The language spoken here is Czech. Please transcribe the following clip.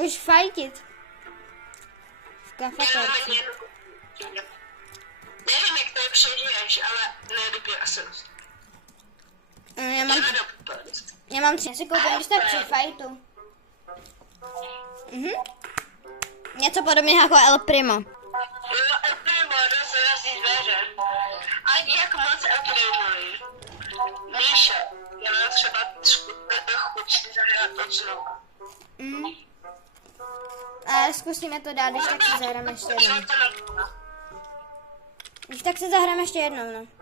Můžeš fajtit. V kafeterce. Nevím, jak to přežiješ, ale nejlíp asi. Já mám 3, si koupím, když tak při fajtu. Něco podobného jako El Primo. Jo, El Primo, to se nosí zvěře. A jak moc El Primo. Míša, já mám třeba chuť zahrát to znovu. A zkusíme to dát, když tak si zahrám ještě jednou. Když tak si zahrám ještě jednou, no.